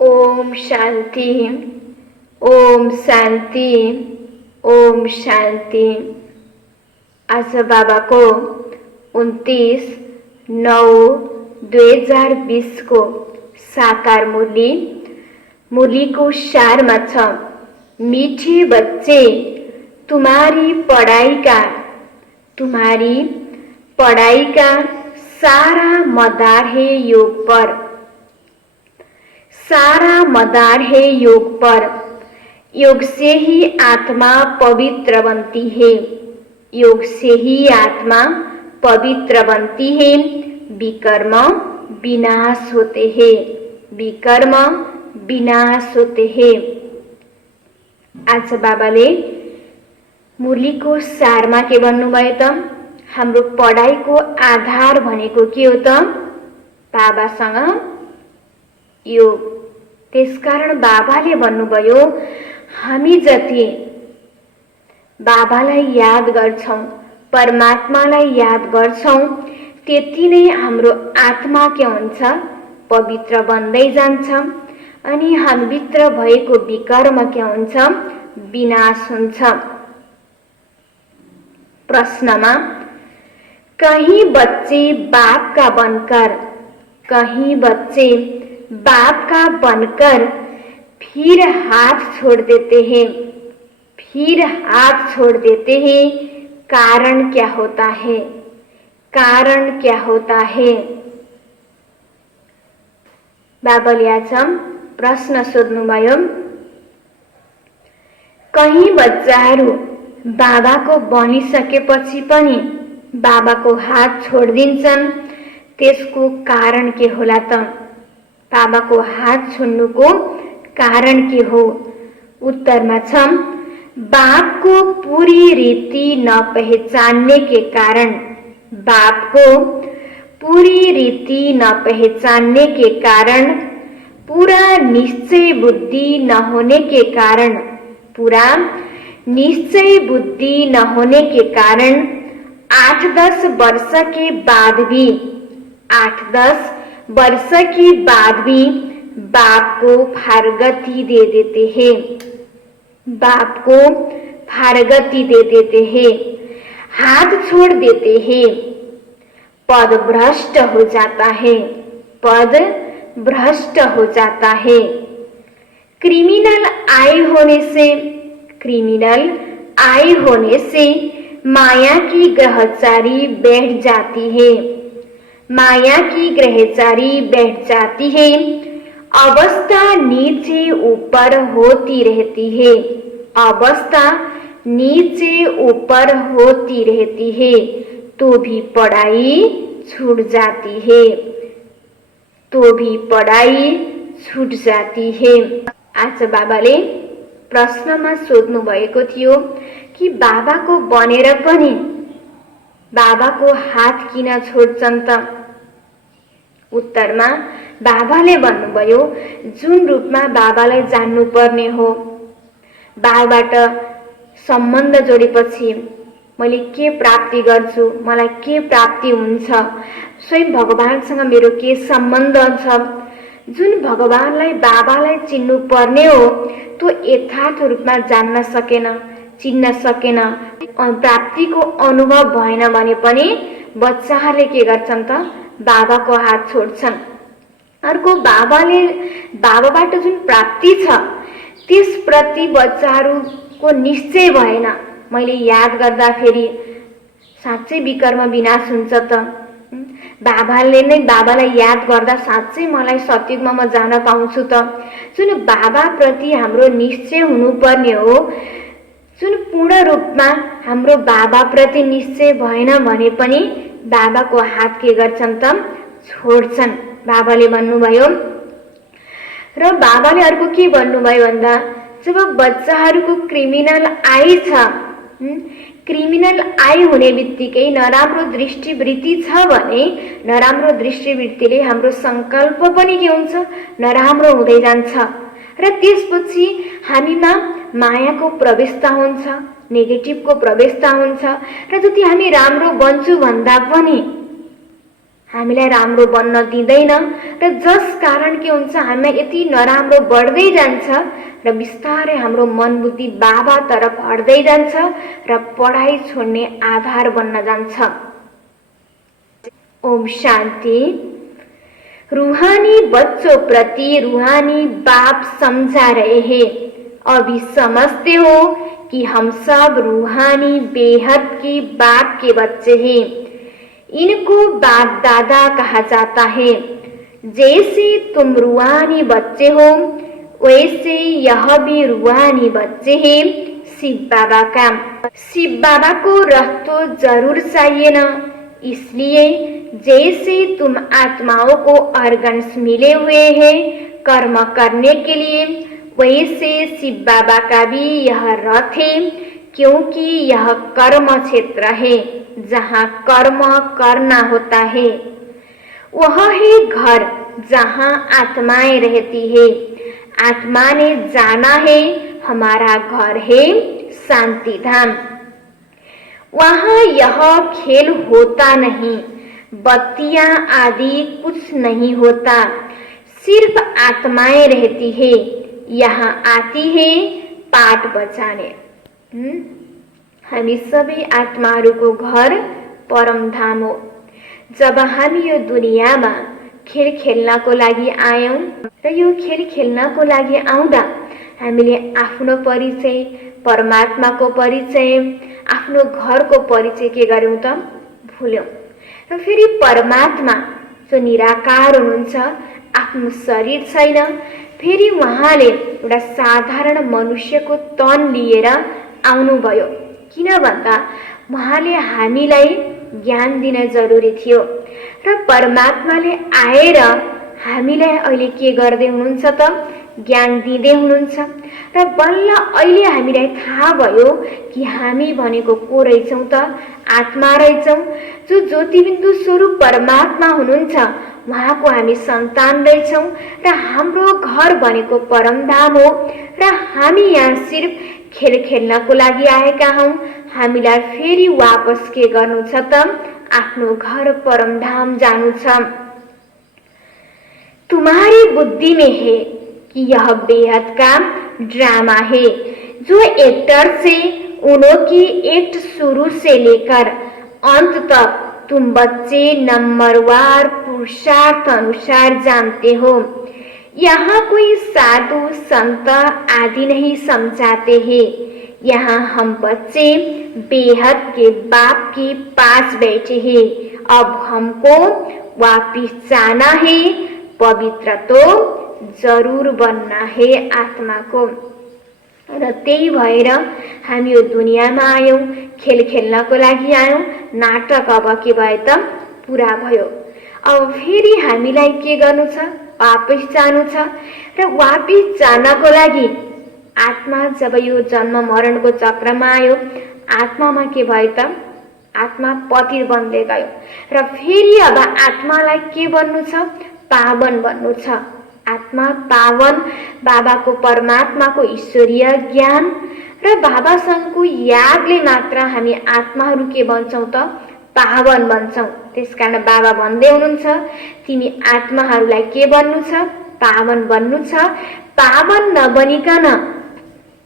ओम शांति। ओम शांति। ओम शांति। आज बाबा को 29/9/2020 को साकार मुरली को सार में छ। मीठे बच्चे, तुम्हारी पढ़ाई का सारा मदार है योग पर। सारा मदार है योग पर। योग से ही आत्मा पवित्र बनती है। योग से ही आत्मा पवित्र बनती है। विकर्म विनाश होते हैं। विकर्म विनाश होते हैं। आज बाबाले मुरलीको सारमा के भन्नुभयो त हाम्रो पढाइको आधार भनेको के हो त? बाबासँग योग। त्यसकारण बाबाले भन्नुभयो हामी जति बाबालाई याद गर्छौं, परमात्मालाई याद गर्छौं, त्यति नै हाम्रो आत्मा के हुन्छ? पवित्र बन्दै जान्छ अनि हामीभित्र भएको विकर्म के हुन्छ? विनाश हुन्छ। प्रश्नमा कहीं बच्चे बाप का बनकर फिर हाथ छोड़ देते हैं। कारण क्या होता है? कारण क्या होता है? बाबाले आज प्रश्न सोध्नुभयो। कहीं बच्चाहरू बाबाको बनिसकेपछि पनि बाबाको हात छोडिदिन्छन्। त्यसको कारण के होला त? बाबाको हात छोड्नुको कारण के हो? उत्तरमा छ बाप को पूरी रीति न पहचानने के कारण। बाप को पूरी रीति न पहचानने के कारण, पूरा निश्चय बुद्धि न होने के कारण, पूरा निश्चय बुद्धि न होने के कारण 8-10 वर्ष के बाद भी 8-10 वर्ष के बाद भी बाप को फारगती दे देते हैं। बाप को फारगती दे देते हैं, हाथ छोड़ देते हैं। पद भ्रष्ट हो जाता है। पद भ्रष्ट हो जाता है। क्रिमिनल आय होने से माया की ग्रहचारी बैठ जाती है। माया की ग्रहचारी बैठ जाती है। अवस्था नीचे ऊपर होती रहती है। अवस्था नीचे ऊपर होती रहती है तो भी पढ़ाई छूट जाती है। तो भी पढ़ाई छूट जाती है। आज बाबाले प्रश्नमा सोध्नु भएको थियो कि बाबाको बनेर पनि बाबाको हात किन छोड्छन् त? उत्तरमा बाबाले भन्नुभयो जुन रूपमा बाबालाई जान्नु पर्ने हो, बाबाबाट सम्बन्ध जोडेपछि मैले के प्राप्ति गर्छु, मलाई के प्राप्ति हुन्छ, स्वयं भगवानसँग मेरो के सम्बन्ध छ, जुन भगवानलाई बाबालाई चिन्नु पर्ने हो त्यो यथार्थ रूपमा जान्न सकेन, चिन्न सकेन, प्राप्तिको अनुभव भएन भने पनि बच्चाहरूले के गर्छन् त? बाबाको हात छोड्छन्। अर्को बाबाबाट जुन प्राप्ति छ त्यसप्रति बच्चाहरूको निश्चय भएन। मैले याद गर्दा फेरि साँच्चै विकर्म विनाश हुन्छ त? बाबाले नै बाबालाई याद गर्दा साँच्चै मलाई सतयुगमा म जान पाउँछु त? जुन बाबाप्रति हाम्रो निश्चय हुनुपर्ने हो, जुन पूर्ण रूपमा हाम्रो बाबाप्रति निश्चय भएन भने पनि बाबाको हात के गर्छन् त? छोड्छन्। बाबाले भन्नुभयो। र बाबाले अर्को के भन्नुभयो भन्दा जब बच्चाहरूको क्रिमिनल आय छ, क्रिमिनल आय हुने बित्तिकै नराम्रो दृष्टिवृत्ति छ भने नराम्रो दृष्टिवृत्तिले हाम्रो संकल्प पनि के हुन्छ? नराम्रो हुँदै जान्छ र त्यसपछि हामीमा मायाको प्रवेशता हुन्छ, नेगेटिभको प्रवेशता हुन्छ र जति हामी राम्रो बन्छु भन्दा पनि हामीलाई राम्रो बन्न दिँदैन र जस कारण के हुन्छ हामीलाई यति नराम्रो बढ्दै जान्छ र बिस्तारै हाम्रो मन बुद्धि बाबा तरफ हट्दै जान्छ र पढाइ छोड्ने आधार बन्न जान्छ। ओम शांति। रूहानी बच्चों प्रति रूहानी बाप समझा रहे हैं। अभी समझते हो कि हम सब रूहानी बेहद के बाप के बच्चे हैं। इनको बाप दादा कहा जाता है। जैसे तुम रूहानी बच्चे हो वैसे यह भी रूहानी बच्चे हैं शिव बाबा का। शिव बाबा को रख तो जरूर चाहिए ना, इसलिए जैसे तुम आत्माओं को ऑर्गन्स मिले हुए हैं कर्म करने के लिए, वैसे शिव बाबा का भी यह रथ है, क्योंकि यह कर्म क्षेत्र है जहाँ कर्म करना होता है। वह है घर जहाँ आत्माएं रहती है। आत्मा ने जाना है हमारा घर है शांति धाम। वहाँ यह खेल होता नहीं, बत्तियां आदि कुछ नहीं होता, सिर्फ आत्माएं रहती है। यहाँ आती है पाठ बजाने। हामी सबै आत्माहरूको घर परमधाम हो। जब हामी यो दुनियाँमा खेल खेल्नको लागि आयौं र यो खेल खेल्नको लागि आउँदा हामीले आफ्नो परिचय, परमात्माको परिचय, आफ्नो घरको परिचय के गर्यौं त भुल्यौं। र फेरि परमात्मा जो निराकार हुनुहुन्छ, आफ्नो शरीर छैन, फेरि उहाँले एउटा साधारण मनुष्यको तन लिएर आउनुभयो। किन भन्दा उहाँले हामीलाई ज्ञान दिन जरुरी थियो र परमात्माले आएर हामीलाई अहिले के गर्दै हुनुहुन्छ त ज्ञान दिँदै हुनुहुन्छ। र बल्ल अहिले हामीलाई थाहा भयो कि हामी भनेको को रहेछौं त आत्मा रहेछौं, जो ज्योतिबिन्दु स्वरूप परमात्मा हुनुहुन्छ, उहाँको हामी सन्तान रहेछौं र हाम्रो घर भनेको परमधाम हो र हामी यहाँ सिर्फ खेल खेल्नको लागि आएका हौं। हामीलाई फेरि वापस के गर्नु छ त आफ्नो घर परमधाम जानु छ। तुम्हारी बुद्धि में है कि यह बेहद का ड्रामा है। जो एक्टर से उनकी एक्ट शुरू से लेकर अंत तक तुम बच्चे नंबरवार पुरुषार्थ अनुसार जानते हो। यहाँ कोई साधु संत आदि नहीं समझाते हैं। यहाँ हम बच्चे बेहद के बाप के पास बैठे हैं। अब हमको वापिस जाना है, पवित्र तो जरूर बन्ना है आत्मा को। र त्यही भएर हामी यो दुनियाँमा आयौं, खेल खेल्नको लागि आयौं। नाटक अब के भयो त पूरा भयो। अब फेरि हामीलाई के गर्नु छ, वापस जानु छ। र वापस जानको लागि आत्मा जब यो जन्म मरणको चक्रमा आयो, आत्मामा के भयो त आत्मा पतित बन्दै गयो र फेरि अब आत्मालाई के बन्नु छ, पावन बन्नु छ। आत्मा पावन बाबाको परमात्माको ईश्वरीय ज्ञान र बाबासँगको यादले मात्र हामी आत्माहरू के बन्छौं त पावन बन्छौं। त्यसकारण बाबा भन्दै हुनुहुन्छ तिमी आत्माहरूलाई के बन्नु छ, पावन बन्नु छ। पावन नबनिकन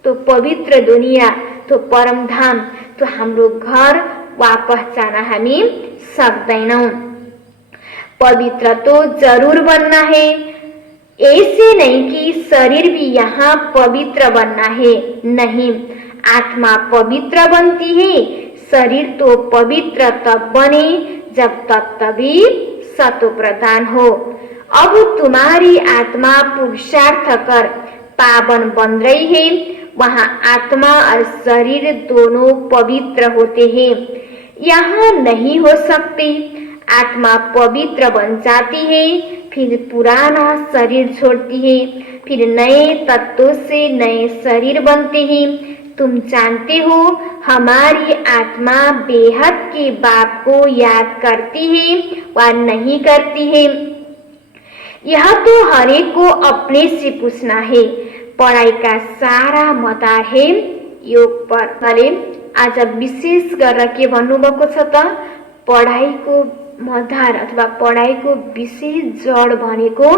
तो पवित्र दुनिया, तो परमधाम, तो हाम्रो घर वापस जान हामी सक्दैनौं। पवित्र तो जरूर बनना है, ऐसे नहीं कि शरीर भी यहाँ पवित्र बनना है। नहीं, आत्मा पवित्र बनती है, शरीर तो पवित्र तब बने जब तत्व भी सतो प्रधान हो। अब तुम्हारी आत्मा पुरुषार्थ कर पावन बन रही है। वहाँ आत्मा और शरीर दोनों पवित्र होते हैं। यहाँ नहीं हो सकते। आत्मा पवित्र बन जाती है, फिर पुराना शरीर छोड़ती है, फिर नए तत्वों से नए शरीर बनते हैं। तुम जानते हो हमारी आत्मा बेहद के बाप को याद करती है व नहीं करती है। यह तो हरेक को अपने से पूछना है। पढ़ाई का सारा मदार है योग पर। भले आज विशेष गरेर के भन्नुभएको छ त पढाइको मधार अथवा पढाइको विशेष जड भनेको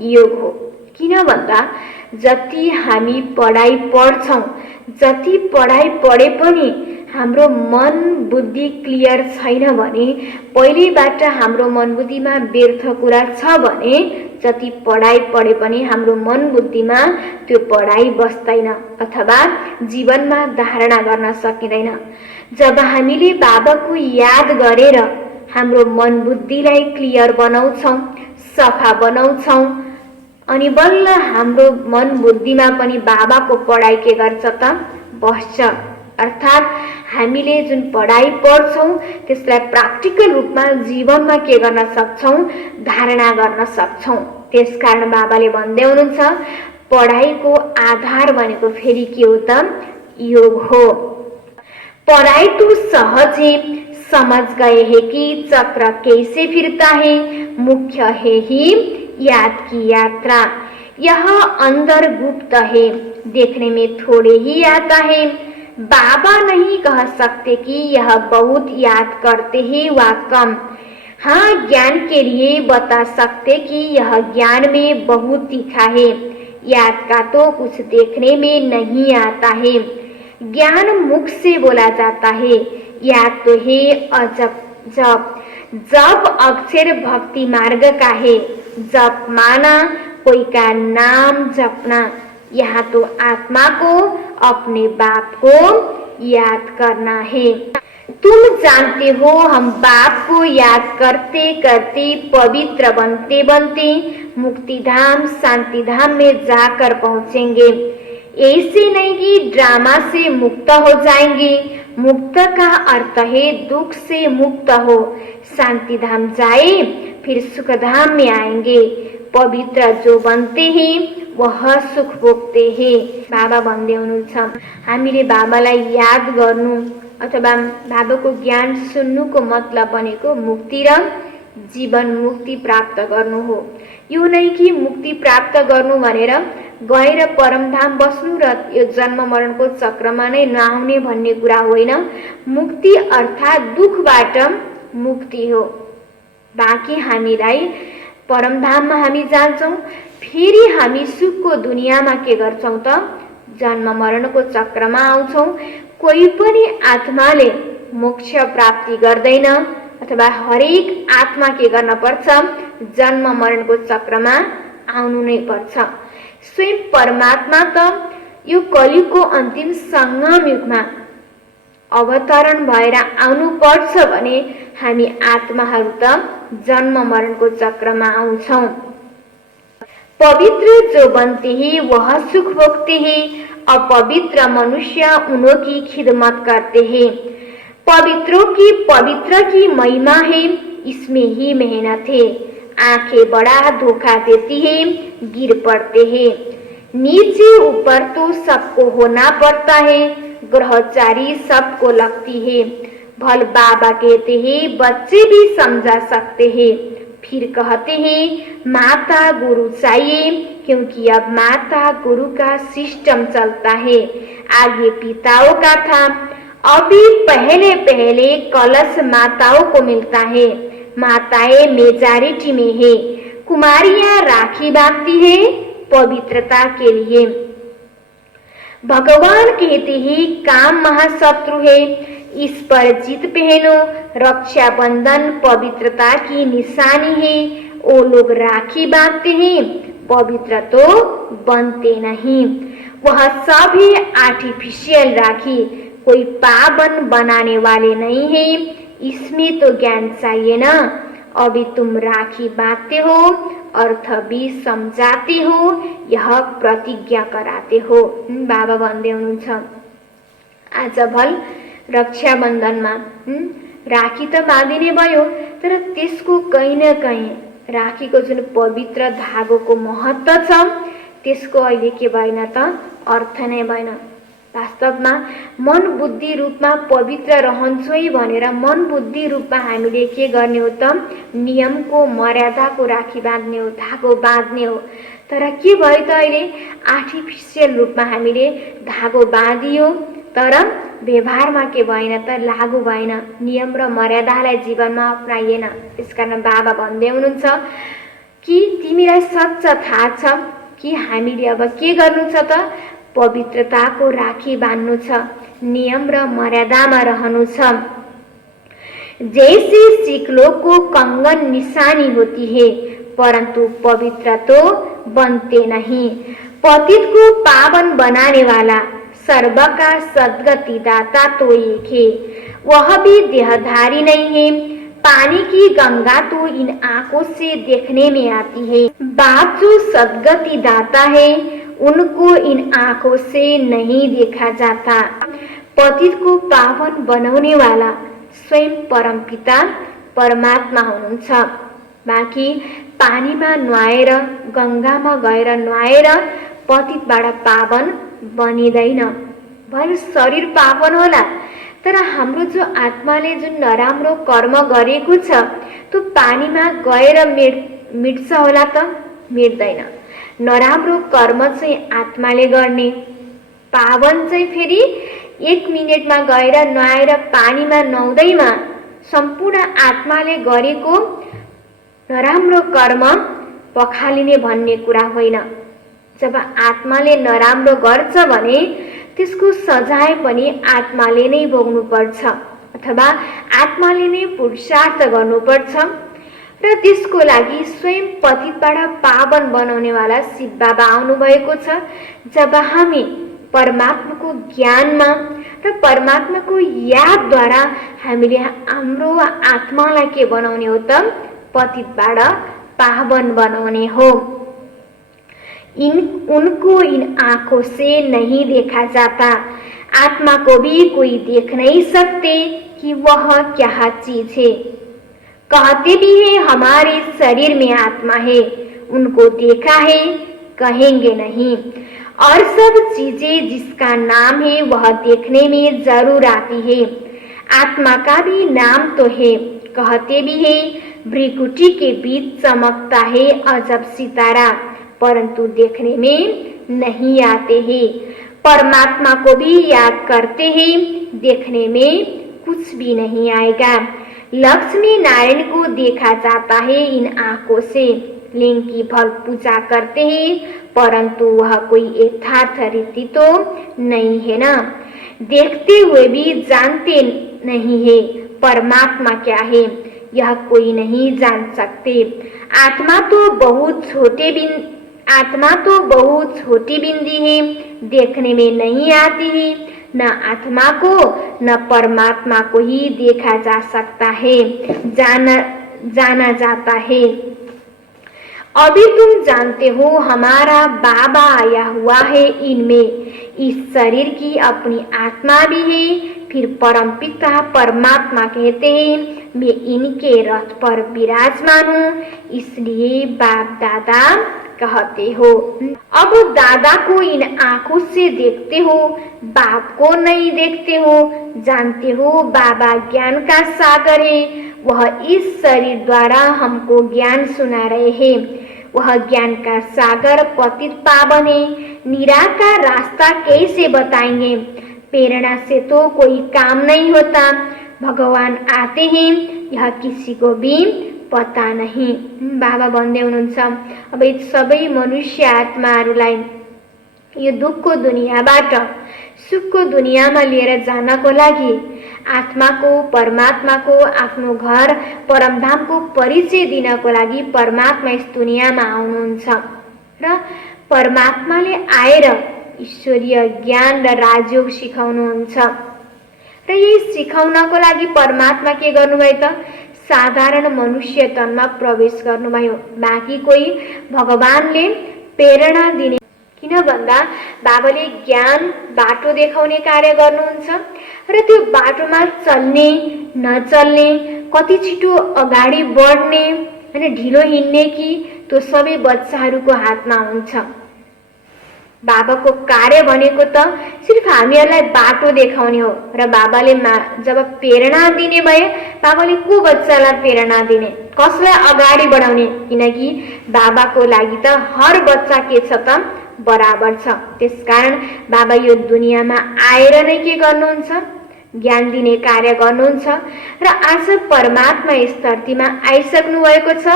योग हो। किन भन्दा जति हामी पढाइ पढ्छौं, जति पढाइ पढे पनि हाम्रो मन बुद्धि क्लियर छैन भने, पहिलेबाट हाम्रो मन बुद्धिमा व्यर्थ कुरा छ भने, जति पढाइ पढे पनि हाम्रो मन बुद्धिमा त्यो पढाइ बस्दैन अथवा जीवनमा धारणा गर्न सकिँदैन। जब हामीले बाबाको याद गरेर हाम्रो मन बुद्धिलाई क्लियर बनाउँछौं, सफा बनाउँछौं, अनि बल्ल हाम्रो मन बुद्धिमा पनि बाबाको पढाइ के गर्छ त बस्छ। अर्थात् हामीले जुन पढाइ पढ्छौं त्यसलाई प्र्याक्टिकल रूपमा जीवनमा के गर्न सक्छौं, धारणा गर्न सक्छौं। त्यसकारण बाबाले भन्दै हुनुहुन्छ पढाइको आधार भनेको फेरि के हो त योग हो। पढ़ाई तो सहज है, समझ गए हैं कि चक्र कैसे फिरता है, मुख्य है ही याद की यात्रा। यह अंदर गुप्त है, देखने में थोड़े ही आता है। बाबा नहीं कह सकते कि यह बहुत याद करते हैं व कम। हाँ, ज्ञान के लिए बता सकते कि यह ज्ञान में बहुत तीखा है। याद का तो कुछ देखने में नहीं आता है, ज्ञान मुख से बोला जाता है। याद तो है अजब जप। जप अक्षर भक्ति मार्ग का है। जप माना कोई का नाम जपना। यहाँ तो आत्मा को, अपने बाप को याद करना है। तुम जानते हो हम बाप को याद करते करते पवित्र बनते बनते मुक्ति धाम शांति धाम में जाकर पहुंचेंगे। ऐसे नहीं कि ड्रामा से मुक्त हो जाएंगे। मुक्त का अर्थ है दुख से मुक्त हो, शांति धाम जाए फिर सुख धाम में आएंगे। पवित्र जो बनते हैं वह सुख भोग्ते हैं। बाबा भन्दै हुनुहुन्छ हामीले बाबालाई याद गर्नु अथवा बाबाको ज्ञान सुन्नुको मतलब भनेको मुक्ति र जीवन मुक्ति प्राप्त गर्नु हो। यो नै कि मुक्ति प्राप्त गर्नु भनेर गएर परमधाम बस्नु र यो जन्म मरणको चक्रमा नै नआउने भन्ने कुरा होइन। मुक्ति अर्थात् दुखबाट मुक्ति हो। बाँकी हामीलाई परमधाममा हामी जान्छौं, फेरि हामी सुखको दुनियाँमा के गर्छौं त जन्म मरणको चक्रमा आउँछौं। कोही पनि आत्माले मोक्ष प्राप्ति गर्दैन अथवा हरेक आत्मा के गर्न पर्छ, जन्म मरणको चक्रमा आउनु नै पर्छ। स्वयं परमात्मा त यो कलियुगको अन्तिम संगम युगमा अवतरण भएर आउनु पर्छ भने हामी आत्माहरू त जन्म मरणको चक्रमा आउँछौं। पवित्र जो बनते हैं वह सुख भोगते हैं, अपवित्र मनुष्य उन्हों की खिदमत करते हैं। पवित्र की महिमा है, इसमें ही मेहनत है। आंखें बड़ा धोखा देती है, गिर पड़ते हैं। नीचे ऊपर तो सबको होना पड़ता है, ग्रहचारी सबको लगती है। भल बाबा कहते हैं बच्चे भी समझा सकते हैं। फिर कहते हैं माता गुरु चाहिए, क्योंकि अब माता गुरु का सिस्टम चलता है। आगे पिताओं का था, अभी पहले पहले कलश माताओं को मिलता है। माताएं मेजॉरिटी में है। कुमारियां राखी बांधती है पवित्रता के लिए। भगवान कहते हैं काम महाशत्रु है, इस पर जीत पहनो। रक्षा बंधन पवित्रता की निशानी है। वो लोग राखी बांधते हैं, पवित्र तो बनते नहीं। वह सब है आर्टिफिशियल राखी, कोई पावन बनाने वाले नहीं है। इसमें तो ज्ञान चाहिए ना। अभी तुम राखी बांधते हो, अर्थ भी समझाते हो, यह प्रतिज्ञा कराते हो। बाबा भन्दै हुनुहुन्छ आज भल रक्षा बन्धनमा राखी त बाँधिने भयो, तर त्यसको कहीं न कहीं राखीको जुन पवित्र धागोको महत्व छ त्यसको अहिले के भएन त अर्थ नै भएन। वास्तवमा मन बुद्धि रूपमा पवित्र रहन्छौ भनेर मन बुद्धि रूपमा हामीले के गर्ने हो त नियमको मर्यादाको राखी बाँध्ने हो, धागो बाँध्ने हो। तर के भयो त अहिले आर्टिफिसियल रूपमा हामीले धागो बाँधियो, तर व्यवहारमा के भएन त लागू भएन, नियम र मर्यादालाई जीवनमा अपनाइएन। त्यसकारण बाबा भन्दै हुनुहुन्छ कि तिमीलाई सच्च थाहा छ कि हामीले अब के गर्नु छ त, पवित्रताको राखी बान्नु छ, नियम र मर्यादामा रहनु छ। जैसे सिक्लों को कंगन निशानी होती है, परंतु पवित्र तो बनते नहीं। पतित को पावन बनाने वाला सर्व का सद्गति दाता तो एक है, वह भी देहधारी नहीं है। पानी की गंगा तो इन आंखों से देखने में आती है, बाप जो सद्गति दाता है उनको इन आंखों से नहीं देखा जाता। पतित को पावन बनाउने वाला स्वयं परमपिता परमात्मा हुनुहुन्छ। बाँकी पानीमा नुहाएर, गंगामा गएर नुहाएर पतितबाट पावन बनिँदैन। भले शरीर पावन होला, तर हाम्रो जो आत्माले जुन नराम्रो कर्म गरेको छ त्यो पानीमा गएर मिट्छ होला त? मिट्दैन। नराम्रो कर्म चाहिँ आत्माले गर्ने, पावन चाहिँ फेरि 1 मिनेटमा गएर नुहाएर पानीमा नुहाउँदैमा सम्पूर्ण आत्माले गरेको नराम्रो कर्म पखालिने भन्ने कुरा होइन। जब आत्माले नराम्रो गर्छ भने त्यसको सजाय पनि आत्माले नै भोग्नुपर्छ, अथवा आत्माले नै पुरुषार्थ गर्नुपर्छ। र त्यसको लागि स्वयं पतितबाट पावन बनाउनेवाला शिव बाबा आउनुभएको छ। जब हामी परमात्माको ज्ञानमा र परमात्माको यादद्वारा हामीले हाम्रो आत्मालाई के बनाउने हो त? पतितबाट पावन बनाउने हो। उनको इन आंखों से नहीं देखा जाता। आत्मा को भी कोई देख नहीं सकते कि वह क्या चीज है। कहते भी है हमारे शरीर में आत्मा है, उनको देखा है कहेंगे नहीं। और सब चीजें जिसका नाम है वह देखने में जरूर आती है। आत्मा का भी नाम तो है, कहते भी है भ्रिकुटी के बीच चमकता है अजब सितारा, परंतु देखने में नहीं आते हैं। परमात्मा को भी याद करते हैं, देखने में कुछ भी नहीं आएगा। लक्ष्मी नारायण को देखा जाता है इन आंखों से, लिंग की भल पूजा करते हैं, परंतु वह कोई यथार्थ रीति तो नहीं है ना। देखते हुए भी जानते नहीं है परमात्मा क्या है, यह कोई नहीं जान सकते। आत्मा तो बहुत छोटी बिंदी है, देखने में नहीं आती है। न आत्मा को न परमात्मा को ही देखा जा सकता है, जाना जाता है। अभी तुम जानते हो हमारा बाबा आया हुआ है इनमें, इस शरीर की अपनी आत्मा भी है। फिर परमपिता परमात्मा कहते हैं मैं इनके रथ पर विराजमान हूँ, इसलिए बाप दादा कहते हो। अब दादा को इन आंखों से देखते हो, बाप को नहीं देखते हो। जानते हो बाबा ज्ञान का सागर है, वह इस शरीर द्वारा हमको ज्ञान सुना रहे हैं। वह ज्ञान का सागर पतित पावन है, निराकार रास्ता कैसे बताएंगे? प्रेरणा से तो कोई काम नहीं होता। भगवान आते हैं यह किसी को भी पता नहीं। बाबा भन्दै हुनुहुन्छ अब यी सबै मनुष्य आत्माहरूलाई यो दुःखको दुनियाँबाट सुखको दुनियाँमा लिएर जानको लागि आत्माको परमात्माको आफ्नो घर परमधामको परिचय दिनको लागि परमात्मा यस दुनियाँमा आउनुहुन्छ र परमात्माले आएर ईश्वरीय ज्ञान र राजयोग सिकाउनुहुन्छ। र यही सिकाउनको लागि परमात्मा के गर्नुभयो त? साधारण मनुष्य तनमा प्रवेश गर्नुभयो। बाँकी कोही भगवानले प्रेरणा दिने, किन भन्दा बाबाले ज्ञान बाटो देखाउने कार्य गर्नुहुन्छ र त्यो बाटोमा चल्ने नचल्ने, कति छिटो अगाडि बढ्ने अनि ढिलो हिँड्ने कि त्यो सबै बच्चाहरूको हातमा हुन्छ। बाबाको कार्य भनेको त सिर्फ हामीहरूलाई बाटो देखाउने हो र बाबाले जब प्रेरणा दिने भए बाबाले को बच्चालाई प्रेरणा दिने, कसलाई अगाडि बढाउने? किनकि बाबाको लागि त हर बच्चा के छ त? बराबर छ। त्यसकारण बाबा यो दुनियाँमा आएर नै के गर्नुहुन्छ? ज्ञान दिने कार्य गर्नुहुन्छ र आज परमात्मा यस धरतीमा आइसक्नु भएको छ।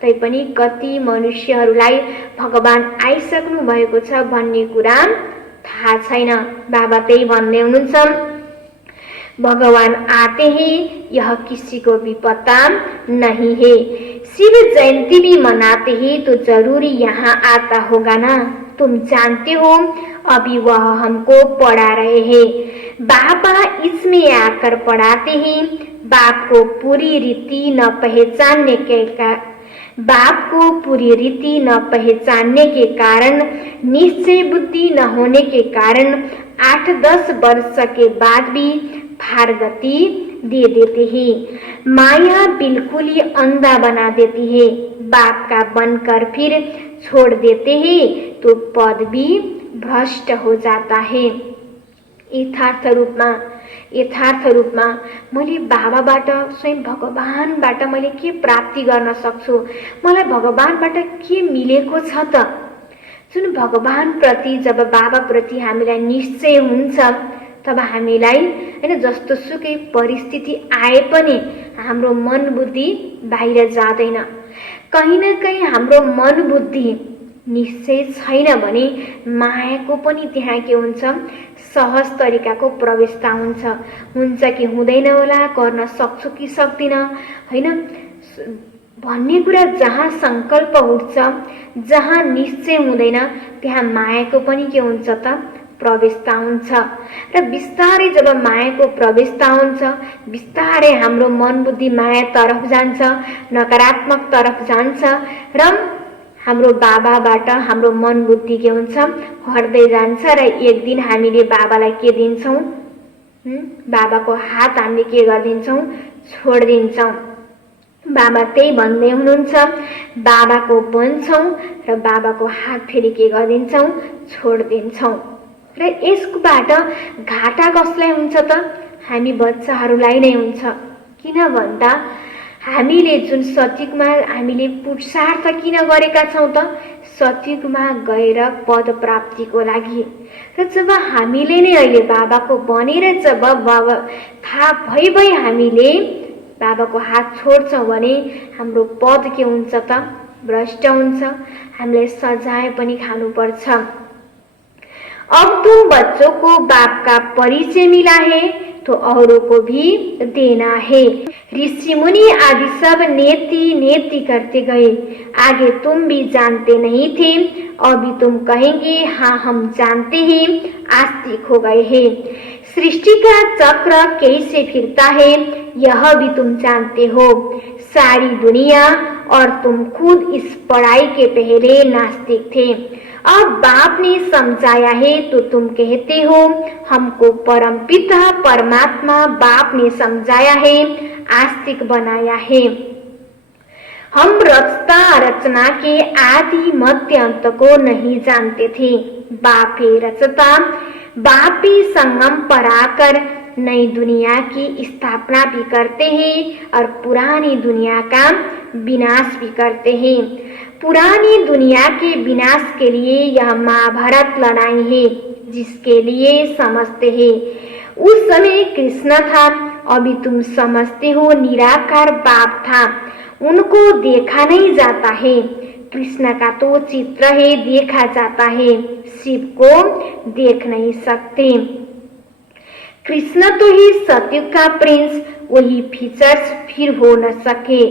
तैपनि कति मनुष्यहरूलाई भगवान आइसक्नु भएको छ भन्ने कुरा थाहा छैन। बाबा त्यही भन्दै हुनुहुन्छ, भगवान आते हैं यह किसी को भी पता नहीं है। शिव जयंती भी मनाते हैं तो जरूरी यहाँ आता होगा ना। तुम जानते हो अभी वह हमको पढ़ा रहे हैं। बाबा इसमें आकर पढ़ाते हैं। बाप को पूरी रीति न पहचानने के कारण निश्चय बुद्धि न होने के कारण 8-10 वर्ष के बाद भी फारगति दे देते हैं। माया बिल्कुल ही अंधा बना देती है। बाप का बनकर फिर छोड़ देते हैं तो पद भी भ्रष्ट हो जाता है। यथार्थ रूपमा मैले बाबाबाट, स्वयं भगवानबाट मैले के प्राप्ति गर्न सक्छु? मलाई भगवानबाट के मिलेको छ त? जुन भगवान प्रति, जब बाबा प्रति हामीलाई निश्चय हुन्छ तब हामीलाई हैन जस्तो सुकै परिस्थिति आए पनि हाम्रो मन बुद्धि बाहिर जाँदैन। कहीं न कहीं हाम्रो मन बुद्धि निश्चय छैन भने मायाको पनि त्यहाँ के हुन्छ? सहज तरिकाको प्रवेशता हुन्छ कि हुँदैन होला, गर्न सक्छु कि सक्दिन हैन भन्ने कुरा जहाँ संकल्प उठ्छ, जहाँ निश्चय हुँदैन त्यहाँ मायाको पनि के हुन्छ त? प्रवेशता हुन्छ। र बिस्तारै जब मायाको प्रवेशता हुन्छ, बिस्तारै हाम्रो मन बुद्धि माया तरफ जान्छ, नकारात्मक तरफ जान्छ र हाम्रो बाबाबाट हाम्रो मन बुद्धि के हुन्छ? हट्दै जान्छ। र एक दिन हामीले बाबालाई के दिन्छौं? बाबाको हात हामीले के गरिदिन्छौं? छोडिदिन्छौं। बाबा त्यही भन्दै हुनुहुन्छ, बाबाको बन्छौं र बाबाको हात फेरि के गरिदिन्छौं? छोडिदिन्छौं। र यसबाट घाटा कसलाई हुन्छ त? हामी बच्चाहरूलाई नै हुन्छ। किन भन्दा हामीले जुन सतयुगमा हामीले पुरुषार्थ किन गरेका छौं त? सतयुगमा गएर पद प्राप्तिको लागि। र जब हामीले नै अहिले बाबाको बनेर जब बाबा थाहा भइ हामीले बाबाको हात छोड्छौं भने हाम्रो पद के हुन्छ त? भ्रष्ट हुन्छ। हामीले सजाय पनि खानु पर्छ। अब तुम बच्चों को बाप का परिचय मिला है तो औरों को भी देना है। ऋषि मुनि आदि सब नेति नेति करते गए। आगे तुम भी जानते नहीं थे, अभी तुम कहेंगे हाँ हम जानते हैं, आस्तिक हो गए हैं। सृष्टि का चक्र कैसे फिरता है यह भी तुम जानते हो। सारी दुनिया और तुम खुद इस पढ़ाई के पहले नास्तिक थे। अब बाप ने समझाया है तो तुम कहते हो हमको परम पिता परमात्मा बाप ने समझाया है, आस्तिक बनाया है। हम रचना के आदि मध्य अंत को नहीं जानते थे। बाप ही रचता, बाप ही संगम पर आकर नई दुनिया की स्थापना भी करते हैं और पुरानी दुनिया का विनाश भी करते हैं। पुरानी दुनिया के विनाश के लिए यह महाभारत लड़ाई है, जिसके लिए समझते हैं। उस समय कृष्ण था, अभी तुम समझते हो निराकार बाप था, उनको देखा नहीं जाता है। कृष्ण का तो चित्र है, देखा जाता है, शिव को देख नहीं सकते। कृष्ण तो ही सतयुग का प्रिंस, वही फीचर्स फिर हो न सके।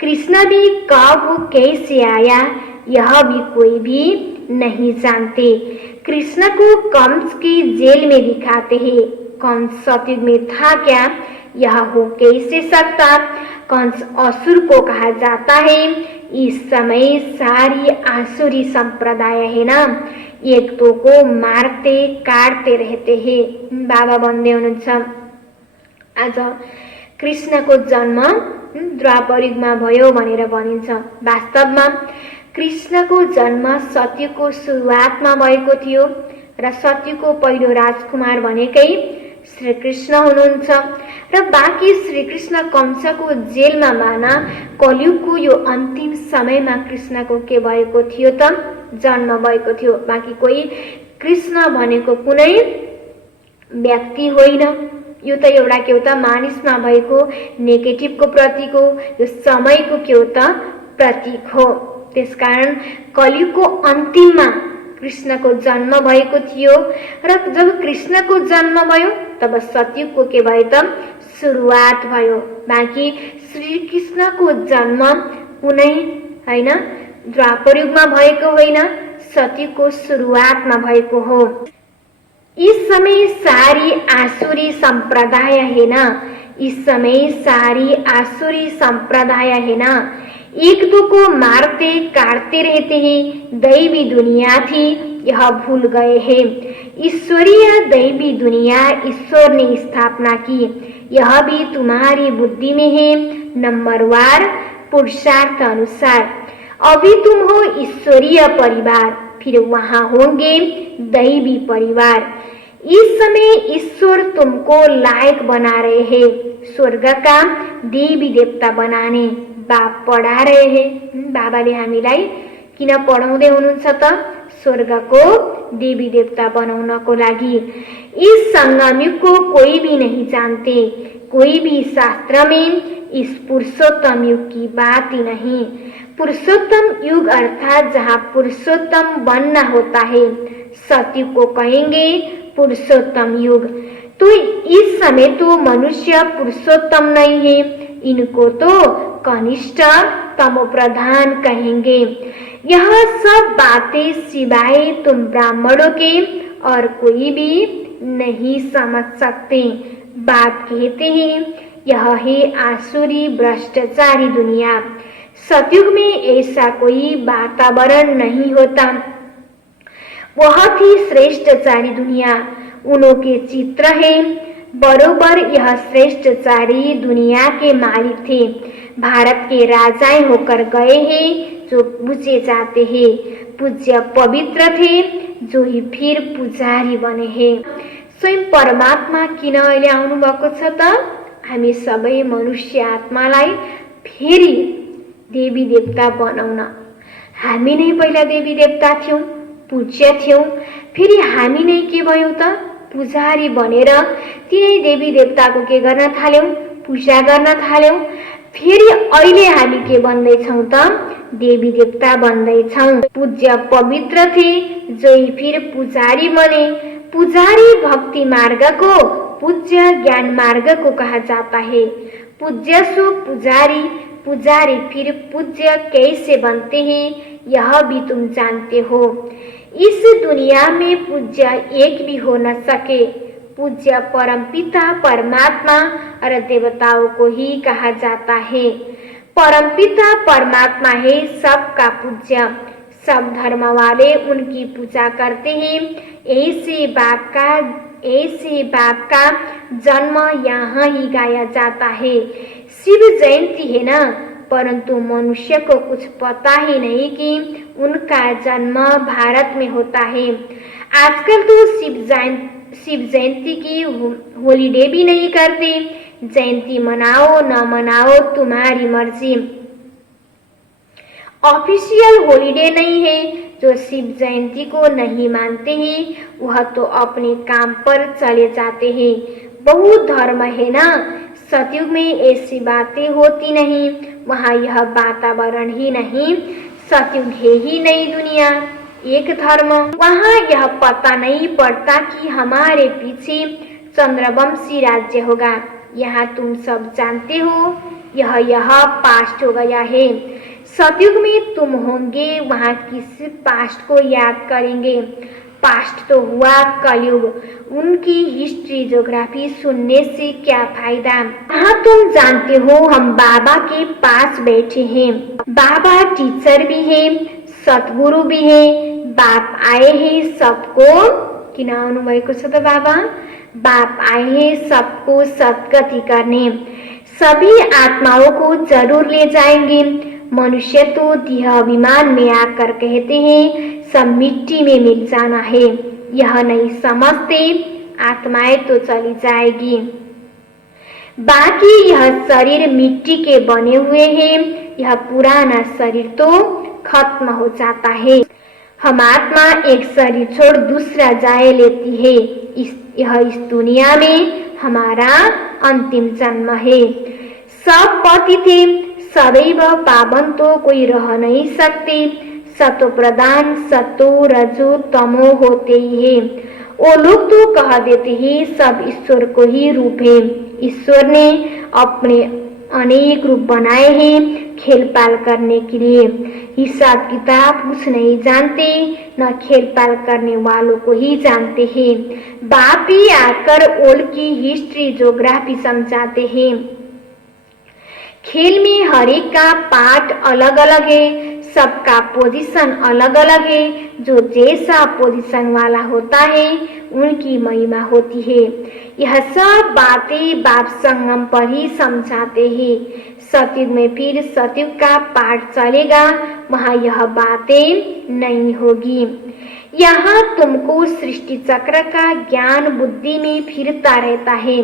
कृष्ण भी कब कैसे आया यह भी कोई भी नहीं जानते। कृष्ण को कंस की जेल में दिखाते हैं। कंस सतयुग में था क्या, यह हो कैसे सकता? कंस असुर को कहा जाता है। इस समय सारी आसुरी संप्रदाय है ना, एक दो को मारते काटते रहते हैं। बाबा भन्दै हुनुहुन्छ आज कृष्णको जन्म द्वापर युगमा भयो भनेर भनिन्छ। वास्तवमा कृष्णको जन्म सत्यको सुरुवातमा भएको थियो र सत्यको पहिलो राजकुमार भनेकै श्री कृष्ण हुनुहुन्छ र बाँकी श्री कृष्ण कंसको जेलमा माना कलियुगको यो अन्तिम समयमा कृष्णको के भएको थियो त? जन्म भएको थियो, बाँकी कोही कृष्ण भनेको कुनै व्यक्ति होइन। यो त एउटा के हो त मानिसमा भएको नेगेटिभको प्रतीक हो, यो समयको के हो त प्रतीक हो। त्यसकारण कलियुगको अन्तिममा कृष्णको जन्म भएको थियो र जब कृष्णको जन्म भयो तब सतयुगको के भयो त सुरुवात भयो। बाँकी श्री कृष्णको जन्म कुनै होइन द्वापर युगमा भएको होइन, सतयुगको सुरुवातमा भएको हो। इस समय सारी आसुरी संप्रदाय है ना, इस समय सारी आसुरी संप्रदाय है ना, एक दो को मारते काटते रहते हैं। दैवी दुनिया थी यह भूल गए हैं। ईश्वरीय दैवी दुनिया ईश्वर ने स्थापना की, यह भी तुम्हारी बुद्धि में है, नंबरवार पुरुषार्थ अनुसार। अभी तुम हो ईश्वरीय परिवार, फिर वहां होंगे दैवी परिवार। इस समय ईश्वर तुमको लायक बना रहे हैं स्वर्ग का देवी देवता बनाने। बाप पढा रहे हैं, बाबाले हामीलाई किन पढाउँदै हुनुहुन्छ त स्वर्गको देवी देवता बनाउनको लागि। इस संगम युग को कोई भी नहीं जानते, कोई भी शास्त्र में इस पुरुषोत्तम युग की बात ही नहीं। पुरुषोत्तम युग अर्थात जहाँ पुरुषोत्तम बनना होता है, सतयुग को कहेंगे पुरुषोत्तम युग। तो इस समय तो मनुष्य पुरुषोत्तम नहीं है, इनको तो कनिष्ठ तमो प्रधान कहेंगे। यह सब बातें सिवाय तुम ब्राह्मणों के और कोई भी नहीं समझ सकते। बाप कहते हैं यह है आसुरी भ्रष्टाचारी दुनिया। सतयुग में ऐसा कोई वातावरण नहीं होता। वह थी श्रेष्ठचारी दुनिया, उनके चित्र है। बरोबर यह श्रेष्ठचारी दुनिया के मालिक थे। भारत के राजाएं होकर गए हैं जो पूजे जाते हैं। पूज्य पवित्र थे जो ही फिर पुजारी बने हैं। स्वयं परमात्मा किन अहिले आउनु भएको छ त हामी सबै मनुष्य आत्मालाई फेरि देवी देवता बनाउन। हामी नै पहिला देवी देवता थियौं, पूज्य थियौं, फेरि हामी नै के भयौं त पुजारी बनेर तिनै देवी देवताको के गर्न थाल्यौं, पूजा गर्न थाल्यौं। फेरि अहिले हामी के बन्दैछौं त देवी देवता बन्दैछौं। पूज्य पवित्र थे जो फिर पुजारी बने। पुजारी भक्ति मार्ग को, पूज्य ज्ञान मार्ग को कहा जाता है। पूज्य सो पुजारी, पुजारी फिर पूज्य कैसे बनते हैं यह भी तुम जानते हो। इस दुनिया में पूज्य एक भी हो न सके। पूज्य परमपिता परमात्मा और देवताओं को ही कहा जाता है। परमपिता परमात्मा है सबका पूज्य। सब धर्म वाले उनकी पूजा करते हैं। ऐसे बाप का जन्म यहाँ ही गाया जाता है। शिव जयंती है ना, परंतु मनुष्य को कुछ पता ही नहीं कि उनका जन्म भारत में होता है। आजकल तो शिव जयंती की हॉलीडे भी नहीं करते। जयंती मनाओ न मनाओ तुम्हारी मर्जी। ऑफिशियल हॉलीडे नहीं है। जो शिव जयंती को नहीं मानते हैं वह तो अपने काम पर चले जाते हैं। बहुत धर्म है ना, सतयुग में ऐसी बातें होती नहीं। वहाँ यह वातावरण ही नहीं, सतयुग है ही नई दुनिया, एक धर्म। वहाँ यह पता नहीं पड़ता कि हमारे पीछे चंद्रवंशी राज्य होगा। यहाँ तुम सब जानते हो यह पास्ट हो गया है। सतयुग में तुम होंगे वहाँ किस पास्ट को याद करेंगे। पास्ट तो हुआ कलयुग, उनकी हिस्ट्री ज्योग्राफी सुनने से क्या फायदा। हाँ तुम जानते हो हम बाबा के पास बैठे हैं। बाबा टीचर भी है, सतगुरु भी है। बाप आए हैं सबको किन आउनु भएको छ त बाबा? बाप आए हैं सबको सद्गति करने। सभी आत्माओं को जरूर ले जाएंगे। मनुष्य तो देह अभिमान में आकर कहते हैं सब मिट्टी में मिल जाना है। यह नहीं समझते आत्माएं तो चली जाएगी, बाकी यह शरीर मिट्टी के बने हुए हैं। यह पुराना शरीर तो खत्म हो जाता है। हम आत्मा एक शरीर छोड़ दूसरा जाए लेती है। यह इस दुनिया में हमारा अंतिम जन्म है। सब पति थे, सदैव पावन तो कोई रह नहीं सकते। सतो प्रधान सतो रजो तमो होते ही है। वो लोग तो कह देते हैं सब ईश्वर को ही रूप है। ईश्वर ने अपने अनेक रूप बनाए हैं खेल पाल करने के लिए। हिसाब किताब कुछ नहीं जानते, न खेल पाल करने वालों को ही जानते हैं। बाप ही आकर ओल की हिस्ट्री ज्योग्राफी समझाते हैं। खेल में हर एक का पार्ट अलग अलग है, सबका पोजीशन अलग अलग है। जो जैसा पोजीशन वाला होता है उनकी महिमा होती है। यह सब बातें बाप संगम पर ही समझाते हैं। सतयुग में फिर सतयुग का पाठ चलेगा, वहाँ यह बातें नहीं होगी। यहाँ तुमको सृष्टि चक्र का ज्ञान बुद्धि में फिरता रहता है।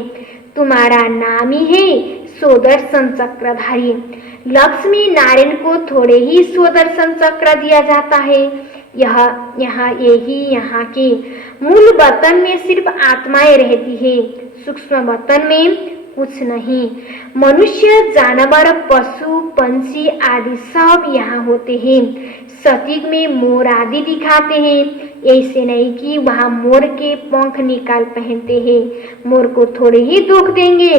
तुम्हारा नाम ही है स्वदर्शन चक्रधारी। लक्ष्मी नारायण को थोड़े ही स्वदर्शन चक्र दिया जाता है। यहाँ के मूल वतन में सिर्फ आत्माएं रहती है, सूक्ष्म वतन में कुछ नहीं। मनुष्य, जानवर, पशु, पंछी आदि सब यहाँ होते हैं। सतयुग में मोर आदि दिखाते हैं। ऐसे नहीं कि वहाँ मोर के पंख निकाल पहनते हैं, मोर को थोड़े ही दुख देंगे।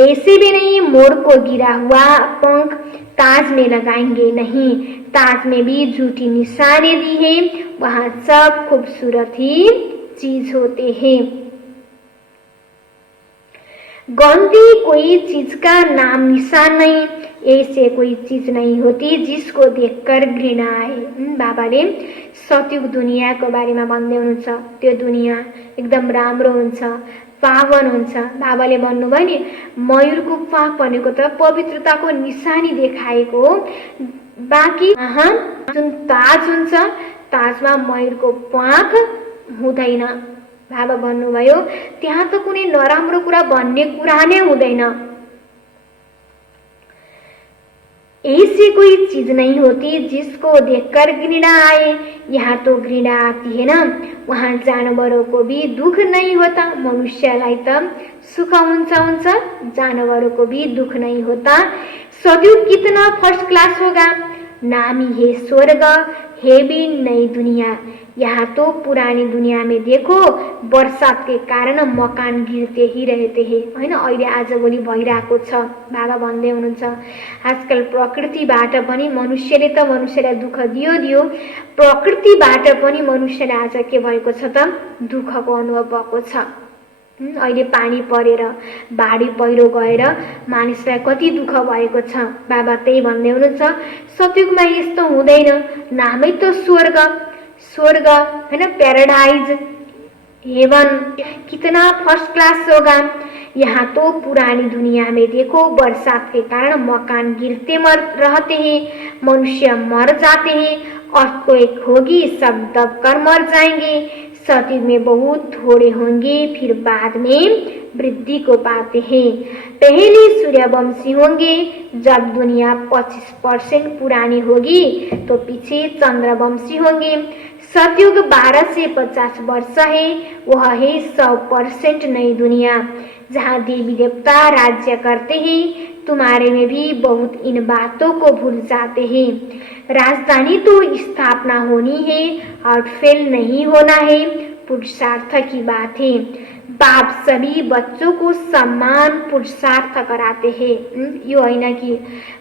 ऐसे भी नहीं मोर को गिरा हुआ पंख ताज में लगाएंगे, नहीं, ताज में भी झूठी निशानी दी है। वहाँ सब खूबसूरत ही चीज होते हैं। गंदी कोई चीज का नाम निशान नहीं, ऐसे कोई चीज नहीं होती जिसको देखकर घृणा आए। बाबाले सतयुग दुनियाँको बारेमा भन्दै हुनुहुन्छ। त्यो दुनियाँ एकदम राम्रो हुन्छ, पावन हुन्छ। बाबाले भन्नुभयो नि, मयूरको पाख भनेको त पवित्रताको निशानी देखाएको हो। बाँकी जुन ताज हुन्छ, ताजमा मयूरको पाख हुँदैन। बाबा भन्नुभयो त्यहाँ त कुनै नराम्रो कुरा भन्ने कुरा नै हुँदैन। ऐसी कोई चीज नहीं होती जिसको देखकर घृणा आए। यहाँ तो घृणा आती है ना, वहाँ जानवरों को भी दुख नहीं होता। मनुष्यलाई त सुख हुन्छ, जानवरों को भी दुख नहीं होता। सतयुग कितना फर्स्ट क्लास होगा। नाम ही है स्वर्ग, हेवन, नई दुनिया। यहाँ तो पुरानी दुनिया में देखो बरसात के कारण मकान गिरते ही रहते हैं, हैन। अहिले आजभोलि भइरहेको छ। बाबा भन्दै हुनुहुन्छ आजकल प्रकृतिबाट पनि मनुष्यले त मनुष्यलाई दुःख दियो, प्रकृतिबाट पनि मनुष्यलाई आज के भएको छ त दुःखको अनुभव भएको छ। अहिले पानी परेर बाढी पहिरो गएर मानिसलाई कति दुःख भएको छ। बाबा त्यही भन्दै हुनुहुन्छ सतयुगमा यस्तो हुँदैन। नामै त स्वर्ग हैन, पैराडाइज, हेवन, कितना फर्स्ट क्लास होगा। यहाँ तो पुरानी दुनिया में देखो बरसात के कारण मकान गिरते रहते हैं, मनुष्य मर जाते हैं। अर्थक्वेक होगी, सब दबकर मर जाएंगे। सतयुग में बहुत थोड़े होंगे, फिर बाद में वृद्धि को पाते हैं। पहले सूर्यवंशी होंगे, जब दुनिया 25% पुरानी होगी तो पीछे चंद्रवंशी होंगे। सतयुग 12 से 50 वर्ष है, वह है 100% नई दुनिया, जहाँ देवी देवता राज्य करते हैं। तुम्हारे में भी बहुत इन बातों को भूल जाते हैं। राजधानी तो स्थापना होनी है और फेल नहीं होना है, पुरुषार्थ की बात है। बाप सभी बच्चों को सम्मान पुरुषार्थ कराते हैं। यो होइन कि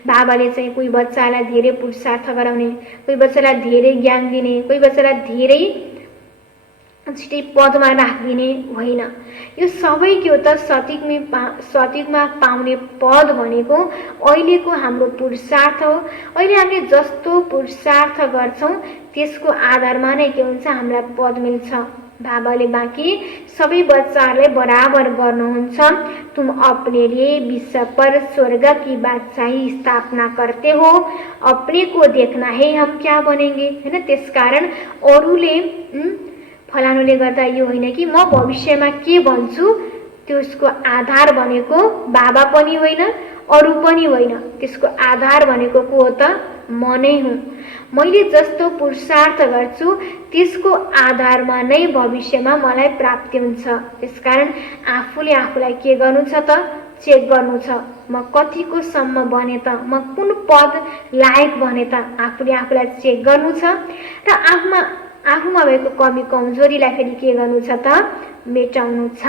बाबाले चाहिँ कोही बच्चालाई धेरै पुरुषार्थ गराउने, कोही बच्चालाई धेरै ज्ञान दिने, कोही बच्चालाई धेरै छिटै पदमा राखिदिने होइन। यो सबै के हो त सतयुगमा पाउने पद भनेको अहिलेको हाम्रो पुरुषार्थ हो। अहिले हामीले जस्तो पुरुषार्थ गर्छौँ त्यसको आधारमा नै के हुन्छ, हामीलाई पद मिल्छ। बाबाले बाँकी सबै बच्चाहरूलाई बराबर गर्नुहुन्छ। तुम अपने लिए विश्व पर स्वर्ग की बादशाही स्थापना करते हो, अपने को देखना है हम क्या बनेंगे, हैन। त्यसकारण अरूले फलानुले गर्दा यो होइन कि म भविष्यमा के बन्छु, त्यसको आधार भनेको बाबा पनि होइन, अरू पनि होइन। त्यसको आधार भनेको को हो त म नै हुँ। मैले जस्तो पुरुषार्थ गर्छु त्यसको आधारमा नै भविष्यमा मलाई प्राप्ति हुन्छ। त्यसकारण आफूले आफूलाई के गर्नु छ त, चेक गर्नु छ। म कतिको सम्म बने त, म कुन पद लायक बने त, आफूले आफूलाई चेक गर्नु छ र आफूमा भएको कमी कमजोरीलाई फेरि के गर्नु छ त, मेटाउनु छ।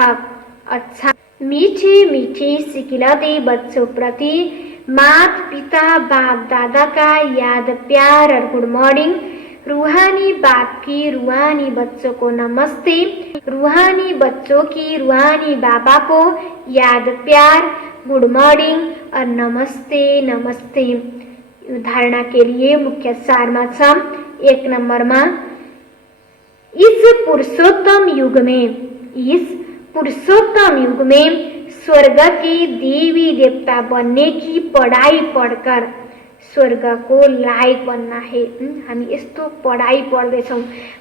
अच्छा, मीठे मीठे सिखिलते बच्चों प्रति मात पिता बाप दादा का याद प्यार और गुड मॉर्निंग। रूहानी बाप की रूहानी बच्चों को नमस्ते, रूहानी बच्चों की रूहानी बाबा को याद प्यार, गुड मॉर्निंग और नमस्ते नमस्ते। धारणा के लिए मुख्य सारमा छ। 1 नंबरमा, इस पुरुषोत्तम युग में स्वर्ग के देवी देवता बनने की पढ़ाई पढ़कर स्वर्ग को लायक बन्ना है। हामी यस्तो पढाइ पढ्दैछौँ,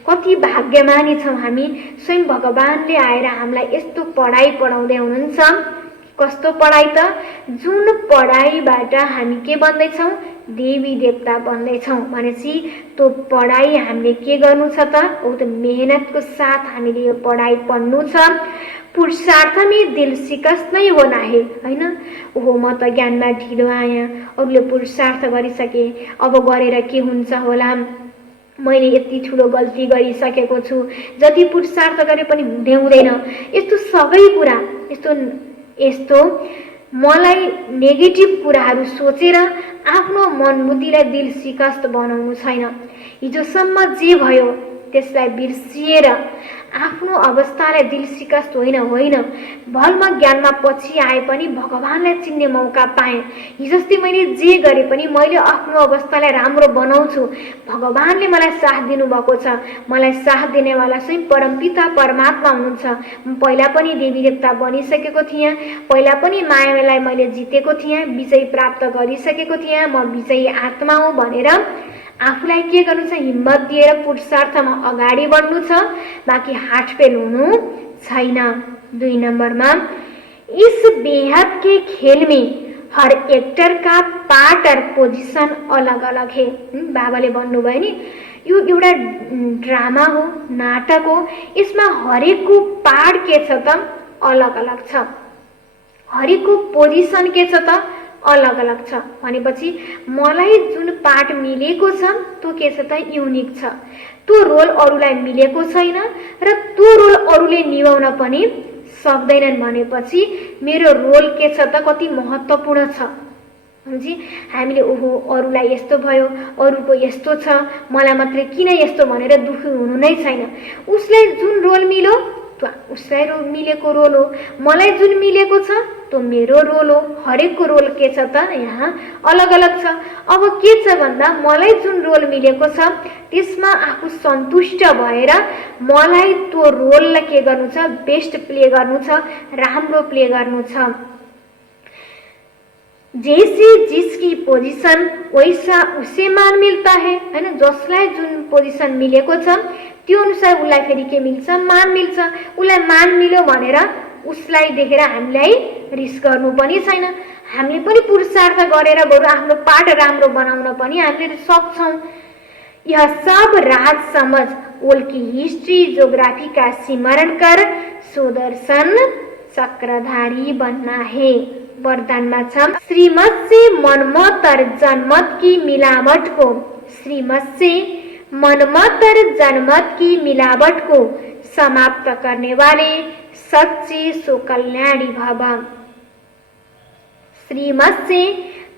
कति भाग्यमानी छौँ हामी। स्वयं भगवानले आएर हामीलाई यस्तो पढाइ पढाउँदै हुनुहुन्छ। कस्तो पढाइ त, जुन पढाइबाट हामी के बन्दैछौँ, देवी देवता बन्दैछौँ भनेपछि त्यो पढाइ हामीले के गर्नु छ त, बहुत मेहनतको साथ हामीले यो पढाइ पढ्नु छ। पुरुषार्थ में दिल शिकस्त नहीं होना है, हैन। ओहो म त ज्ञानमा ढिलो आएँ, अरूले पुरुषार्थ गरिसके, अब गरेर के हुन्छ होला, मैले यति ठुलो गल्ती गरिसकेको छु, जति पुरुषार्थ गरे पनि हुँदैन। यस्तो सबै कुरा, यस्तो मलाई नेगेटिभ कुराहरू सोचेर आफ्नो मन बुद्धिलाई दिल शिकस्त बनाउनु छैन। हिजोसम्म जे भयो त्यसलाई बिर्सिएर आफ्नो अवस्थालाई दिल शिकस्त होइन, भलमा ज्ञानमा पछि आए पनि भगवानलाई चिन्ने मौका पाएँ। हिजोस्ति मैले जे गरे पनि मैले आफ्नो अवस्थालाई राम्रो बनाउँछु। भगवानले मलाई साथ दिनुभएको छ। मलाई साथ दिनेवाला स्वयं परमपिता परमात्मा हुनुहुन्छ। म पहिला पनि देवी देवता बनिसकेको थिएँ, पहिला पनि मायालाई मैले जितेको थिएँ, विजय प्राप्त गरिसकेको थिएँ। म विजयी आत्मा हुँ भनेर आफूलाई के गर्नु छ, हिम्मत दिएर पुरुषार्थमा अगाडि बढ्नु छ, बाँकी हाटफेल हुनु छैन। 2 नंबरमा, इस बेहद के खेल में हर एक्टर का पार्ट और पोजिशन अलग अलग है। बाबाले भन्नुभयो नि, यो एउटा ड्रामा हो, नाटक हो, यसमा हरेकको पार्ट के छ त, अलग अलग छ। हरेकको पोजिसन के छ त, अलग अलग छ। भनेपछि मलाई जुन पार्ट मिलेको छ त्यो के छ त, युनिक छ। त्यो रोल अरूलाई मिलेको छैन र त्यो रोल अरूले निभाउन पनि सक्दैनन् भनेपछि मेरो रोल के छ त, कति महत्त्वपूर्ण छ। जी, हामीले ओहो अरूलाई यस्तो भयो, अरूको यस्तो छ, मलाई मात्रै किन यस्तो भनेर दुःखी हुनु नै छैन। उसलाई जुन रोल मिल्यो त्यो उसलाई मिलेको रोल हो, मलाई जुन मिलेको छ त्यो मेरो रोल हो। हरेकको रोल के छ त, यहाँ अलग अलग छ। अब के छ भन्दा मलाई जुन रोल मिलेको छ त्यसमा आफू सन्तुष्ट भएर मलाई त्यो रोललाई के गर्नु छ, बेस्ट प्ले गर्नु छ, राम्रो प्ले गर्नु छ। जैसे जिसकी पोजिशन वैसा उसे मान मिलता है, हैन। जसलाई जुन पोजिसन मिलेको छ त्यो अनुसार उसलाई फेरि के मिल्छ, मान मिल्छ। उसलाई मान मिल्यो भनेर उसलाई देखेर हामीलाई रिस गर्नु पनि छैन। हामीले पनि पुरुषार्थ गरेर बरु आफ्नो पाठ राम्रो बनाउन पनि हामीले सक्छौं। यह सब राज समझ ओल की हिस्ट्री ज्योग्राफी का स्मरण कर सुदर्शन चक्रधारी बनना है। वरदानमा छ, श्रीमत से मनमत और जनमत की मिलावट को, श्रीमत से मनमत और जनमत की मिलावट को समाप्त करने वाले सच्चे सुकल्याणी भव। श्रीमत से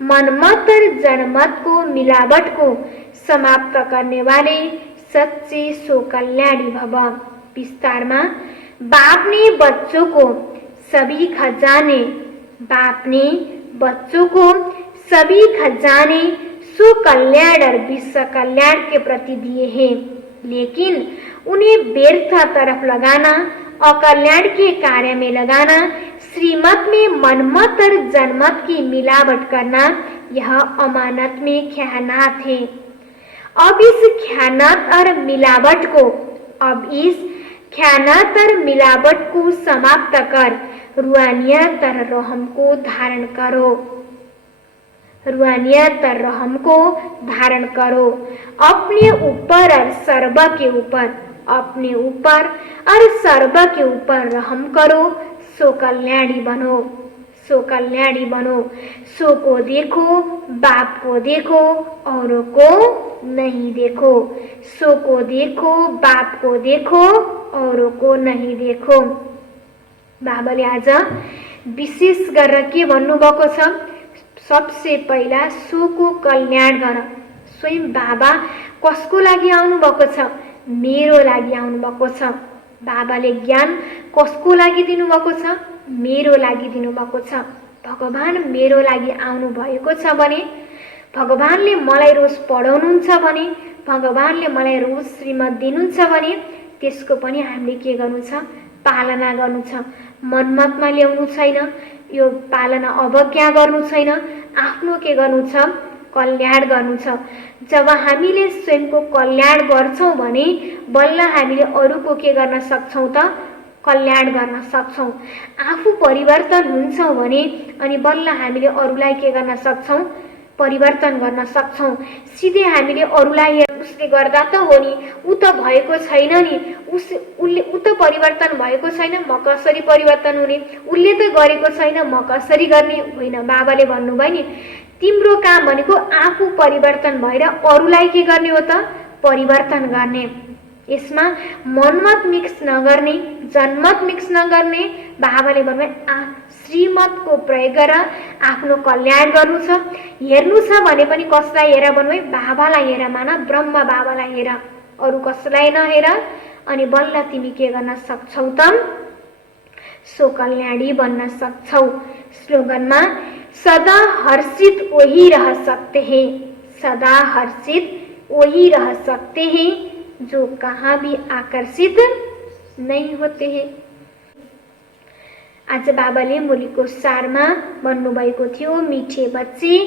मनमत और जनमत को मिलावट को समाप्त करने वाले सच्चे सुकल्याणी भव। विस्तार में, बाप ने बच्चों को सभी खजाने, बाप ने बच्चों को सभी खजाने सुकल्याण और विश्व कल्याण के प्रति दिए हैं, लेकिन उन्हें व्यर्थ तरफ लगाना, अकल्याण के कार्य में लगाना, श्रीमत में मनमत और जनमत की मिलावट करना, यह अमानत में ख्यानात है। अब इस ख्यानात और मिलावट को समाप्त कर रूहानियत और रहम को धारण करो। रूहानियत और रहम को धारण करो अपने ऊपर और सर्व के ऊपर, अपने ऊपर और सर्व के ऊपर रहम करो, सो कल्याणी बनो, सो कल्याणी बनो। सो को देखो, बाप को देखो, औरों को नहीं देखो। सो को देखो, बाप को देखो, औरों को नहीं देखो। बाबाले आज विशेष गरेर के भन्नुभएको छ, सबसे पहिला सोको कल्याण गर। स्वयं बाबा कसको लागि आउनु भएको छ? मेरो लागि आउनु भएको छ। बाबाले ज्ञान कसको लागि दिनुभएको छ? मेरो लागि दिनुभएको छ। भगवान मेरो लागि आउनु भएको छ भने, भगवानले मलाई रोज पढाउनुहुन्छ भने, भगवानले मलाई रोज श्रीमत दिनुहुन्छ भने त्यसको पनि हामीले के गर्नु छ? पालना गर्नु छ। मनमतमा ल्याउनु छैन, यो पालना अवज्ञा गर्नु छैन, आफ्नो के गर्नु छ? कल्याण गर्नु छ। जब हामीले स्वयंको कल्याण गर्छौं भने बल्ल हामीले अरूको के गर्न सक्छौं त? कल्याण गर्न सक्छौं। आफू परिवर्तन हुन्छौं भने अनि बल्ल हामीले अरूलाई के गर्न सक्छौं? परिवर्तन गर्न सक्छौं। सिधै हामीले अरूलाई उसले गर्दा त हो नि, उ त भएको छैन नि, उ त परिवर्तन भएको छैन, म कसरी परिवर्तन हुने? उसले त गरेको छैन, म कसरी गर्ने? होइन, बाबाले भन्नुभयो नि, तिम्रो काम भनेको आफू परिवर्तन भएर अरूलाई के गर्ने हो त? परिवर्तन गर्ने। यसमा मनमत मिक्स नगर्ने, जनमत मिक्स नगर्ने। बाबाले भन्नुभयो श्रीमतको प्रयोग गर, आफ्नो कल्याण गर्नु छ। हेर्नु छ भने पनि कसलाई हेर भन्नुभयो? बाबालाई हेर, मान ब्रह्म बाबालाई हेर, अरू कसलाई नहेर। अनि बल्ल तिमी के गर्न सक्छौ त? सो कल्याणी बन्न सक्छौ। स्लोगनमा सदा हर्षित वही रह सकते हैं, सदा हर्षित वही रह सकते हैं जो कहाँ भी आकर्षित नहीं होते हैं। आज बाबाले मुलीको सारमा भन्नुभएको थियो, मीठे बच्चे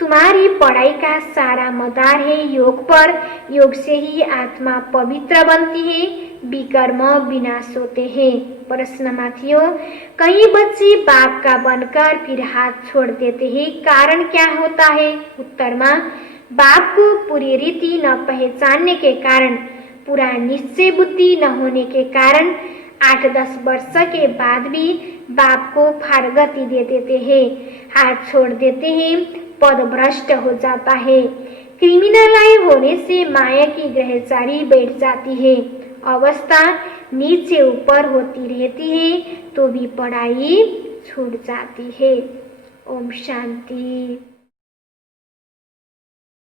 तुम्हारी पढ़ाई का सारा मदार है योग पर, योग से ही आत्मा पवित्र बनती है, विकर्म विनाश होते हैं। प्रश्नमा थियो, कई बच्चे बाप का बनकर फिर हाथ छोड़ देते हैं, कारण क्या होता है? उत्तरमा बाप को पूरी रीति न पहचानने के कारण, पूरा निश्चय बुद्धि न होने के कारण 8-10 वर्ष के बाद भी बाप को फारगति दे देते हैं, हाथ छोड़ देते हैं, पद भ्रष्ट हो जाता है। क्रिमिनलाइज होने से माया की ग्रहचारी बैठ जाती है, अवस्था नीचे ऊपर होती रहती है, तो भी पढ़ाई छूट जाती है। ओम शांति।